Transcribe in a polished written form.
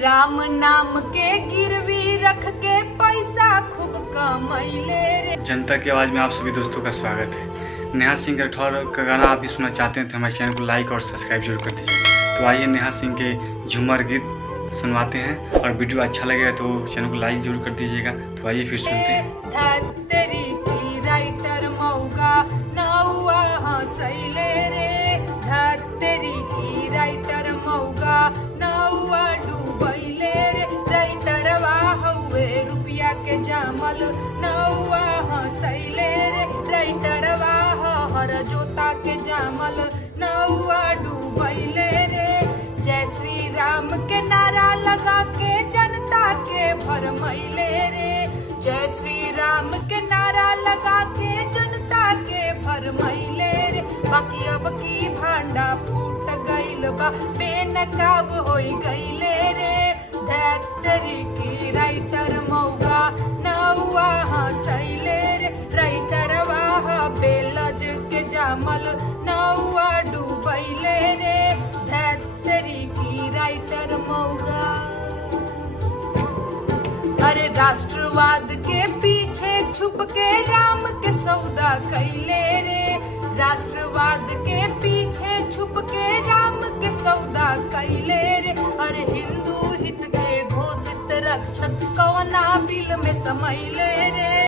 राम नाम के गिरवी रख के पैसा खूब कमैले रे। जनता की आवाज़ में आप सभी दोस्तों का स्वागत है। नेहा सिंह राठौर का गाना आप भी सुनना चाहते हैं तो हमारे चैनल को लाइक और सब्सक्राइब जरूर कर दीजिए। तो आइए नेहा सिंह के झूमर गीत सुनवाते हैं और वीडियो अच्छा लगेगा तो चैनल को लाइक जरूर कर दीजिएगा। तो आइए फिर सुनते हैं। धत्तरी की राइटर मौगा नौआ हंसैले रे। धत्तरी की राइटर मौगा नौआ डूबैले रे। राइटर हउए रुपया के जामल नौआ हंसैले रे। राइटर हर जोता के जामल नौआ डूबैले रे। जय श्री राम के नारा लगा के जनता के भरमैले रे। जय श्री राम के नारा लगा के जनता के भरमैले रे। बाकी अब की भांडा फूट गइल बा बेनकाब होई गइले रे। धत्तरी की राइटर मौगा नौआ हंसैले रे। राइटर वाह बेलज के जामल नौआ डूबैले रे। धत्तरी की राइटर मौगा। अरे राष्ट्रवाद के पीछे छुप के राम के सौदा कैले रे। राष्ट्रवाद के पीछे छुप के राम के सौदा कैले रे। अरे हिंदू हित के घोषित रक्षक कवना बिल में समैले